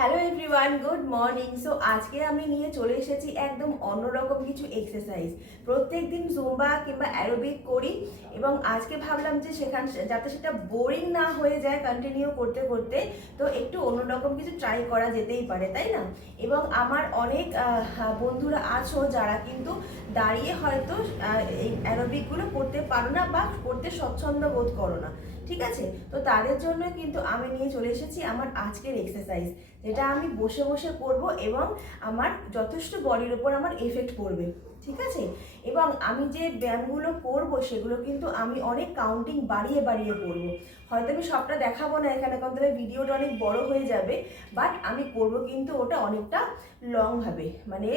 Hello everyone, good morning. So আজকে আমি নিয়ে চলে এসেছি একদম অন্যরকম কিছু এক্সারসাইজ। প্রত্যেক দিন জুম্বা কিংবা অ্যারোবিক করি এবং আজকে ভাবলাম যে যাতে সেটা বোরিং না হয়ে যায় কন্টিনিউ করতে করতে, তো একটু অন্যরকম কিছু ট্রাই করা যেতেই পারে, তাই না? এবং আমার অনেক বন্ধুরা আছো যারা কিন্তু দাঁড়িয়ে হয়তো এই অ্যারোবিকগুলো করতে পারো না বা করতে স্বচ্ছন্দ বোধ করো না, ঠিক আছে? তো তাদের জন্য কিন্তু আমি নিয়ে চলে এসেছি আমার আজকের এক্সারসাইজ, যেটা আমি বসে বসে করব এবং আমার যথেষ্ট বডির উপর আমার এফেক্ট পড়বে, ঠিক আছে? এবং আমি যে ব্যায়ামগুলো করব সেগুলো কিন্তু আমি অনেক কাউন্টিং বাড়িয়ে বাড়িয়ে করব। হয়তো আমি সবটা দেখাবো না এখানে, কারণ তাহলে ভিডিওটা অনেক বড় হয়ে যাবে, বাট আমি করব কিন্তু ওটা অনেকটা লংভাবে, মানে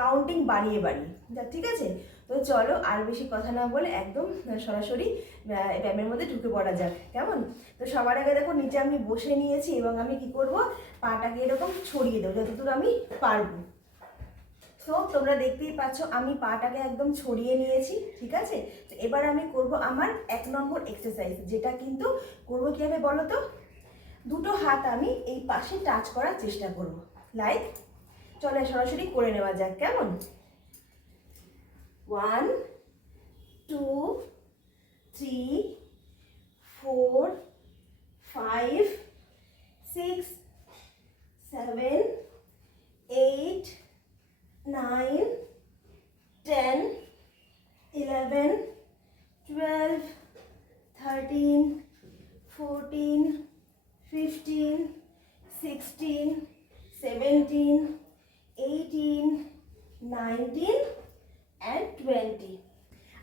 কাউন্টিং বাড়িয়ে বাড়িয়ে, ঠিক আছে? তো চলো আর বেশি কথা না বলে একদম সরাসরি ব্যায়ামের মধ্যে ঢুকে পড়া যাক, কেমন? তো সবার আগে দেখো নিচে আমি বসে নিয়েছি এবং আমি কি করব, পাটাকে এরকম ছড়িয়ে দেবো যতদূর আমি পারবো। তো তোমরা দেখতেই পাচ্ছ আমি পাটাকে একদম ছড়িয়ে নিয়েছি, ঠিক আছে? তো এবার আমি করব আমার 1 নম্বর এক্সারসাইজ, যেটা কিন্তু করবো কিভাবে বলো তো? দুটো হাত আমি এই পাশে টাচ করার চেষ্টা করব, লাইক। চলে সরাসরি করে নেওয়া যাক, কেমন? 1 2 3 4 5 6 7 8 9 10 11 12 13 14 15 16 17 18 19 and 20।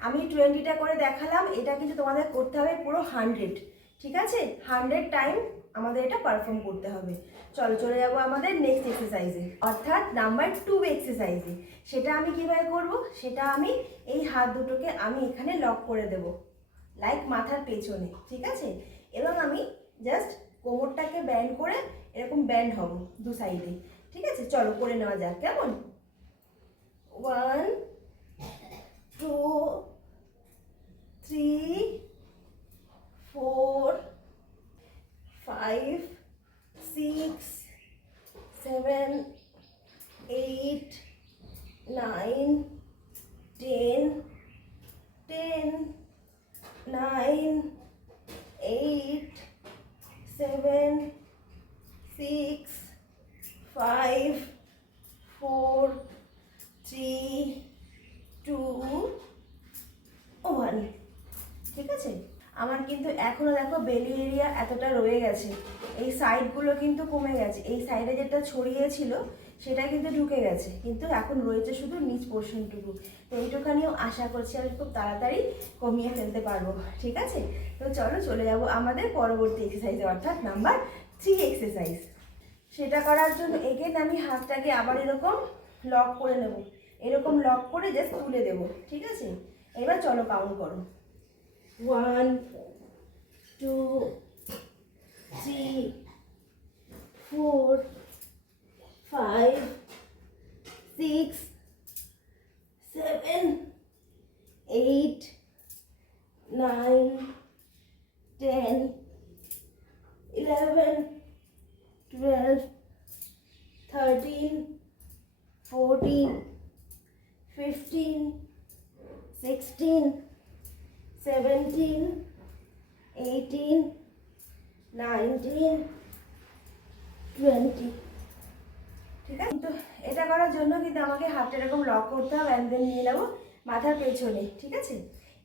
আমি 20টা করে দেখালাম, এটা কিন্তু তোমাদের করতে হবে পুরো 100, ঠিক আছে? 100 টাইম আমাদের এটা পারফর্ম করতে হবে। চলো চলে যাবো আমাদের নেক্সট এক্সারসাইজে, অর্থাৎ নাম্বার 2 এক্সারসাইজে। সেটা আমি কিভাবে করব? সেটা আমি এই হাত দুটোকে আমি এখানে লক করে দেব, লাইক মাথার পেছনে, ঠিক আছে? এবং আমি জাস্ট কোমরটাকে ব্যান্ড করে এরকম ব্যান্ড হব দু সাইডে, ঠিক আছে? চলো করে নেওয়া যাক, কেমন? 1 2 3 4 5 6 7 8 9 10 10 9 8 7 6 5 4 3 2 1, ঠিক আছে? আমার কিন্তু এখনো দেখো বেলি এরিয়া এতটা রয়ে গেছে, এই সাইডগুলো কিন্তু কমে গেছে, এই সাইডে যেটা ছড়িয়েছিল সেটা কিন্তু ঢুকে গেছে, কিন্তু এখন রয়েছে শুধু নিচ পোর্শনটুকু। তো এইটুখানিও আশা করছি আমি খুব তাড়াতাড়ি কমিয়ে ফেলতে পারবো, ঠিক আছে? তো চলো চলে যাব আমাদের পরবর্তী এক্সারসাইজে, অর্থাৎ নাম্বার 3 এক্সারসাইজ। সেটা করার জন্য এগেন আমি হাতটাকে আবার এরকম লক করে নেব, এরকম লক করে জাস্ট তুলে দেবো, ঠিক আছে? এবার চলো কাউন্ট করো। 1 2 3 4 5 6 7 8 9 10 11 12 13 14 15 16 17 18 19 20, ঠিক আছে? তো এটা করার জন্য কিন্তু আমাকে হাতটা এরকম লক করতে হবে অ্যান্ড দেন নিয়ে নেবো মাথার পেছনে, ঠিক আছে?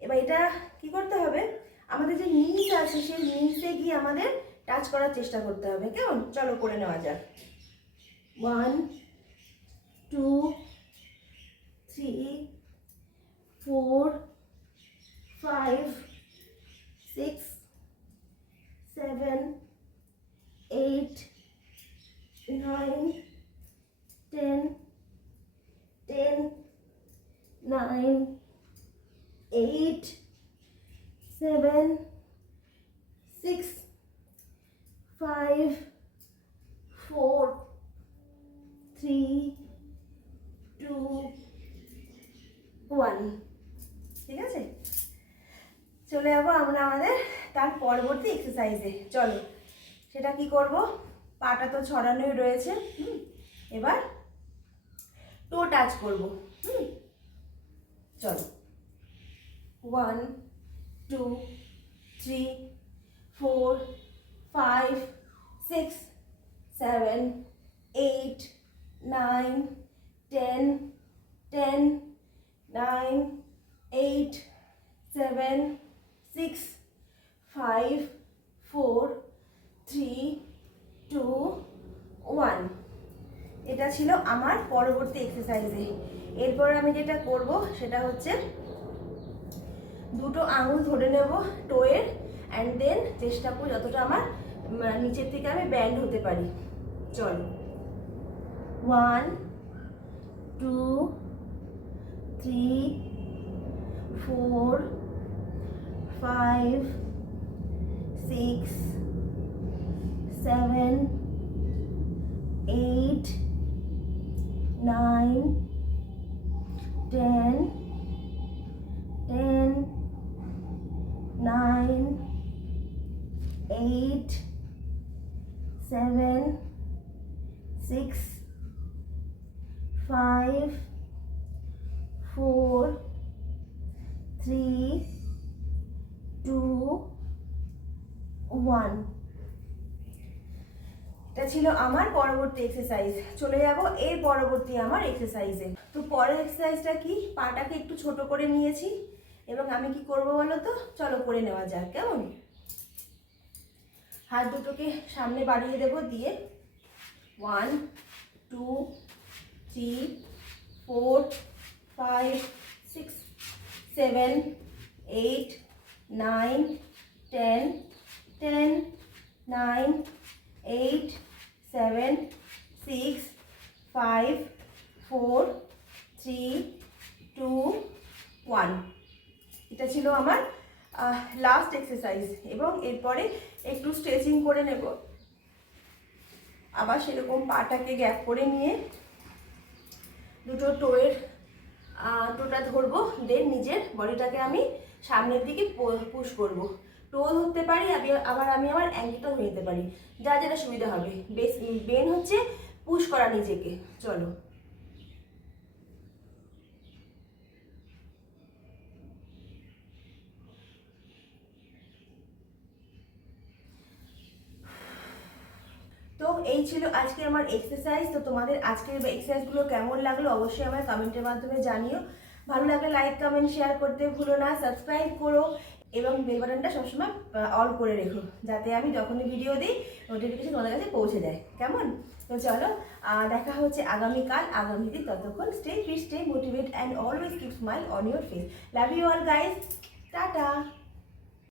এবার এটা কি করতে হবে, আমাদের যে নিচ আছে সেই নিচে গিয়ে আমাদের টাচ করার চেষ্টা করতে হবে, কেমন? চলো করে নেওয়া যাক। 1 2 3 4 5 6 7 8 9 10 10 9 8 7 6 5 4 3 2 1, ঠিক আছে? চলে যাবো আমরা আমাদের তার পরবর্তী এক্সারসাইজে। চলো সেটা কি করব, পাটা তো ছড়ানোই রয়েছে। এবার টো টাচ করবো। চলো, 1 2 3 4 5 6 7 8 9 10 10 9 8 7 6 5 4 3 2 1। এটা ছিল আমার পরবর্তী এক্সারসাইজে। এরপর আমি যেটা করব সেটা হচ্ছে দুটো আঙুল ধরে নেব টোয়ের, অ্যান্ড দেন চেষ্টা করব যতটা আমার নিচের থেকে আমি ব্যান্ড হতে পারি। চলো, 1 2 3 4 5 6 7 8 9 10 10 9 8 7 6 5 4 3 2 1। এটা ছিল আমার পরবর্তী এক্সারসাইজ। চলে যাব এর পরবর্তী আমার এক্সারসাইজে। তো পরের এক্সারসাইজটা কি, পাটাকে একটু ছোট করে নিয়েছি এবং আমি কি করব বলো তো, চলো করে নেওয়া যাক। কেমন, হাত দুটোকে সামনে বাড়িয়ে দেব, দিয়ে 1 2 3 4 5 6 7 8 9 10 10 9 8 7 6 5 4 3 2 1। এটা ছিল আমার লাস্ট এক্সারসাইজ। এবং এরপরে একটু স্ট্রেচিং করে নেব। আবার সেরকম পাটাকে গ্যাপ করে নিয়ে দুটো টোটা ধরবো, দেন নিজের বডিটাকে আমি সামনের দিকে পুশ করব। টো ধরতে পারি, আবার আমি আমার অ্যাঙ্কেলটা ধরে নিতে পারি, যা যেটা সুবিধা হবে। বেন হচ্ছে পুশ করা নিজেকে। চলো, তো এই ছিল আজকে আমার এক্সারসাইজ। তো তোমাদের আজকের এক্সারসাইজগুলো কেমন লাগলো অবশ্যই আমার কমেন্টের মাধ্যমে জানিও। ভালো লাগলে লাইক কমেন্ট শেয়ার করতে ভুলো না, সাবস্ক্রাইব করো এবং বেল বাটনটা সবসময় অল করে রেখো, যাতে আমি যখনই ভিডিও দিই নোটিফিকেশন তোমাদের কাছে পৌঁছে যায়। কেমন, তো চলো দেখা হচ্ছে আগামীকাল আগামী দিন। ততক্ষণ stay fit, stay motivate and always keep smile on your face. Love you all guys, tata.